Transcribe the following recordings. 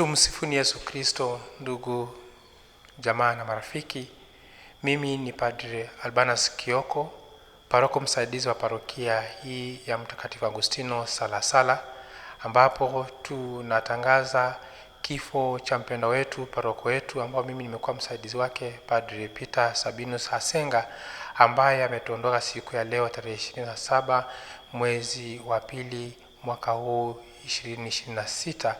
Tumsifuni Yesu Kristo. Ndugu jamaa na marafiki, mimi ni Padre Albanas Kioko, paroko msaidizi wa parokia hii ya Mtakatifu Agustino Salasala, ambapo tunatangaza kifo cha mpendwa wetu, paroko wetu, ambao mimi nimekuwa msaidizi wake, Padre Peter Sabinus Hasenga, ambaye ametuondoka siku ya leo tarehe 27 mwezi wa pili mwaka huu 2026.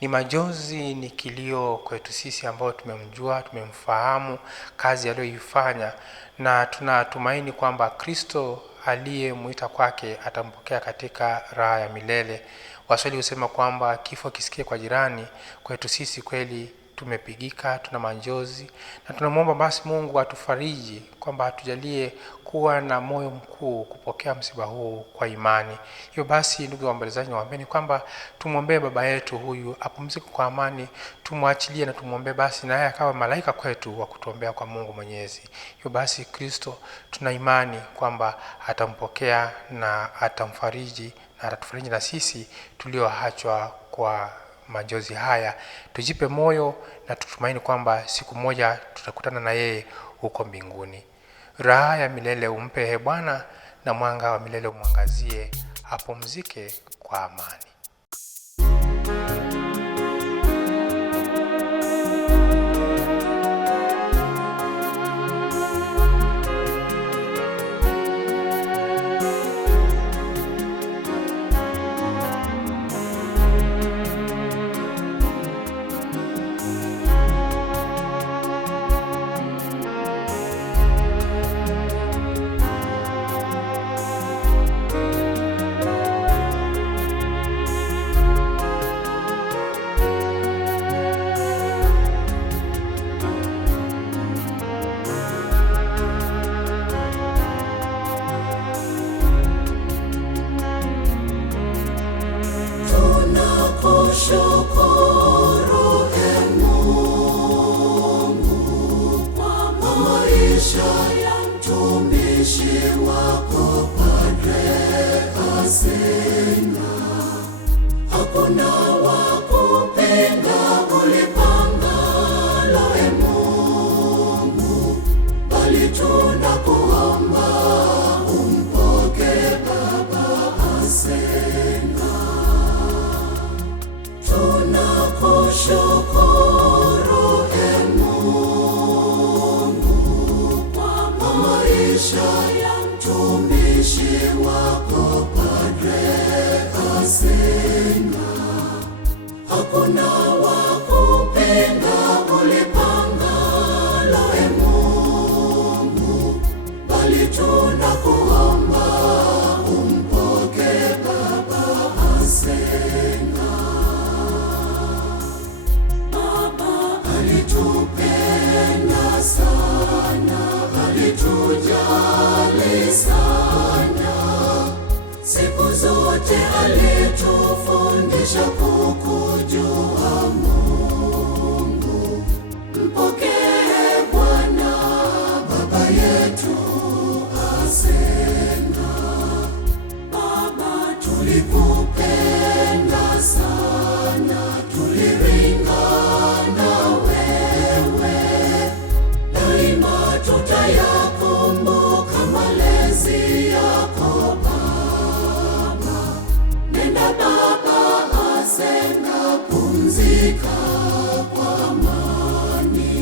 Ni majonzi, ni kilio kwetu sisi ambao tumemjua, tumemfahamu kazi aliyoifanya, na tunatumaini kwamba Kristo aliyemuita kwake atampokea katika raha ya milele. Waswahili husema kwamba kifo kisikie kwa jirani. Kwetu sisi kweli tumepigika, tuna majonzi, na tunamuomba basi Mungu atufariji, kwamba atujalie kuwa na moyo mkuu kupokea msiba huu kwa imani. Hiyo basi, ndugu waombolezaji, nawaombeni kwamba tumwombee baba yetu huyu apumzike kwa amani, tumwachilie na tumwombee basi naye akawa malaika kwetu wa kutuombea kwa Mungu Mwenyezi. Hiyo basi, Kristo tuna imani kwamba atampokea na atamfariji na atatufariji na sisi tulioachwa kwa majonzi haya. Tujipe moyo na tutumaini kwamba siku moja tutakutana na yeye huko mbinguni. Raha ya milele umpe Bwana, na mwanga wa milele umwangazie, apumzike kwa amani. Shukuru Mungu kwa maisha ya mtumishi wako Padre Hasenga. Hakuna wa kupinga ulipangalo Mungu, bali tunakuomba umpoke Baba Hasenga. Tunakushukuru Mungu kwa maisha ya mtumishi wako Padre Hasenga. Hakuna wa kupinga ulipangalo Mungu, bali tunakuomba umpoke Baba Hasenga. Alitupenda sana, alitujali sana, siku zote alitufundisha kukujua Mungu. Mpokee Bwana baba yetu Hasenga. Baba, tulikupenda sana, tuliringa tutayakumbuka malezi yako Baba. Nenda Baba Hasenga, pumzika kwa amani.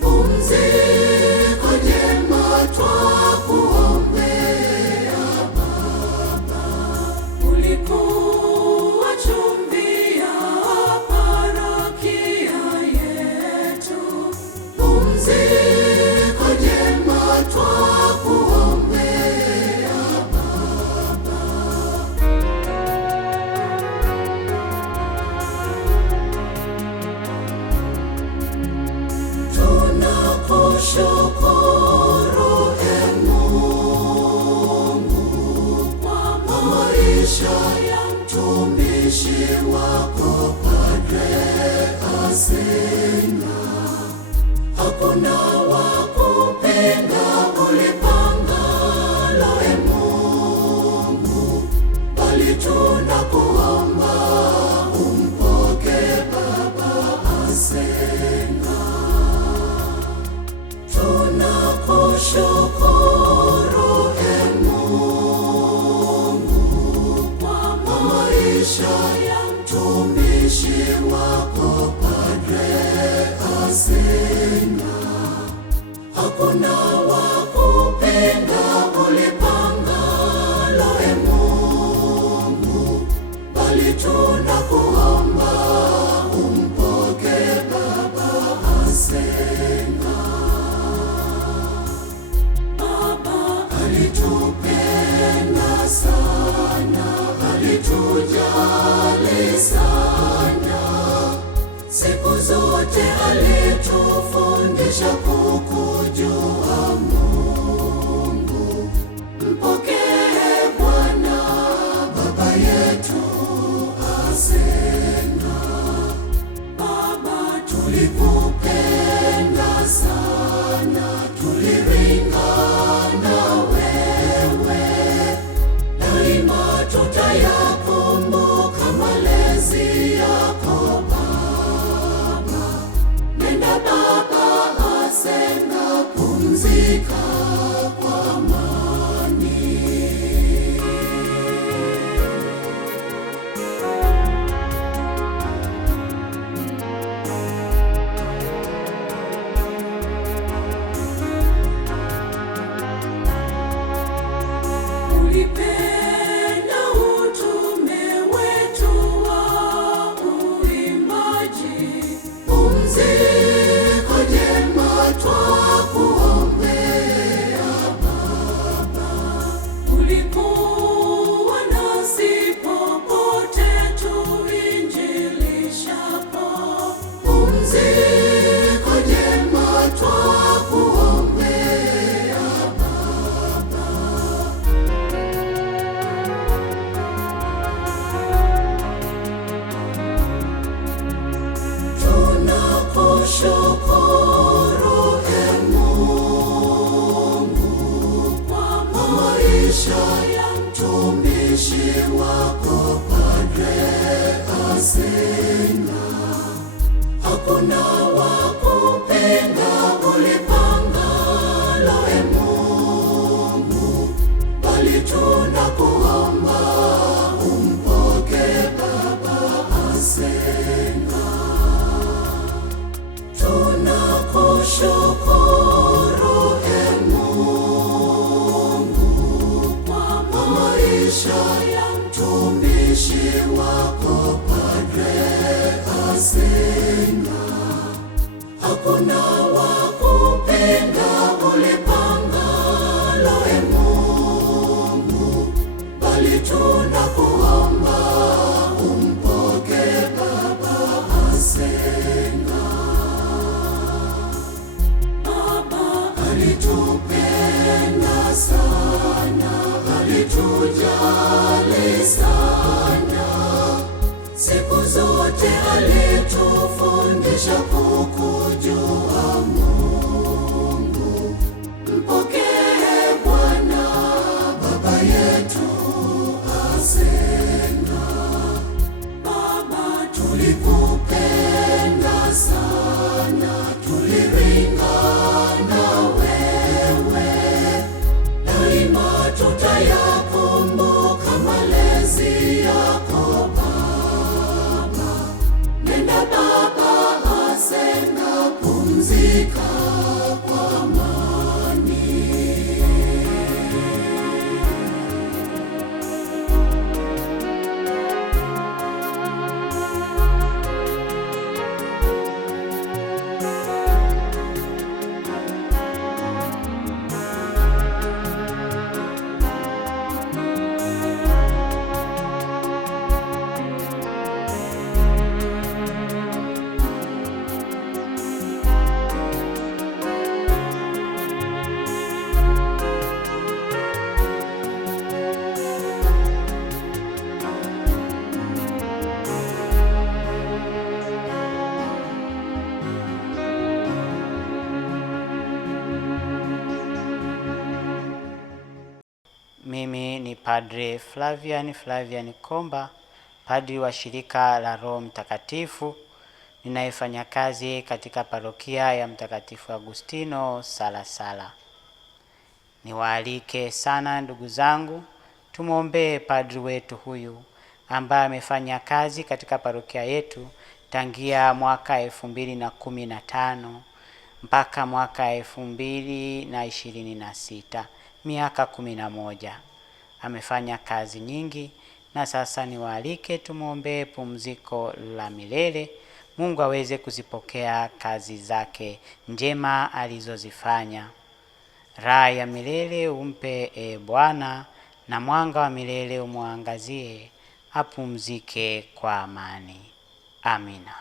Pumziko jema twakuombea. maisha ya mtumishi wako Padre Asenga. Hakuna wa kupinga ulipangalo, e Mungu, bali tunakuomba umpokee Baba Asenga. Tunakushukuru, e Mungu, kwa maisha ya mtumishi wako Padre Asenga. Hakuna wa kupinga ulipangalo, e Mungu, bali tunakuomba umpokee Baba Asenga. Baba alitupenda sana, alitujali sana, siku zote alitufundisha kukujua Mungu. Mpokee Bwana Baba yetu Asenga. Baba, tulikupenda sana, tuliringa na wewe, daima tutayakumbuka malezi yako Baba. Nenda Baba Asenga, pumzika kwa amani. Ulipenda utume wetu wa uimbaji, pumziko jema twakuombea Baba. Ulikuwa nasi popote tuinjilishapo, pumziko jema twakuombea Baba. Tunakushukuru, e Mungu, kwa maisha ya mtumishi wako Padre Asenga. Hakuna wa kupinga ulipangalo, e Mungu, bali tunakuomba umpokee Baba Asenga. Tunakushukuru, e Mungu, kwa maisha ya mtumishi wako Padre Asenga. Hakuna wa kupinga ulipangalo, e Mungu, bali tunakuomba umpokee Baba Asenga. Baba alitupenda sana, alitujali sana, siku zote alitufundisha kukujua Mungu. Mpokee Bwana Baba yetu Asenga. Baba, tulikupenda sana, tuliringa na wewe, daima tutayakumbuka malezi yako Baba. Nenda Baba Asenga, pumzika Mimi ni Padre Flavian Komba, padri wa shirika la Roho Mtakatifu, ninayefanya kazi katika parokia ya Mtakatifu Agustino Salasala. Niwaalike sana ndugu zangu, tumwombee padri wetu huyu ambaye amefanya kazi katika parokia yetu tangia mwaka 2015 mpaka mwaka 2026, miaka 11. Amefanya kazi nyingi, na sasa niwaalike tumwombee pumziko la milele. Mungu aweze kuzipokea kazi zake njema alizozifanya. Raha ya milele umpe Bwana, na mwanga wa milele umwangazie, apumzike kwa amani. Amina.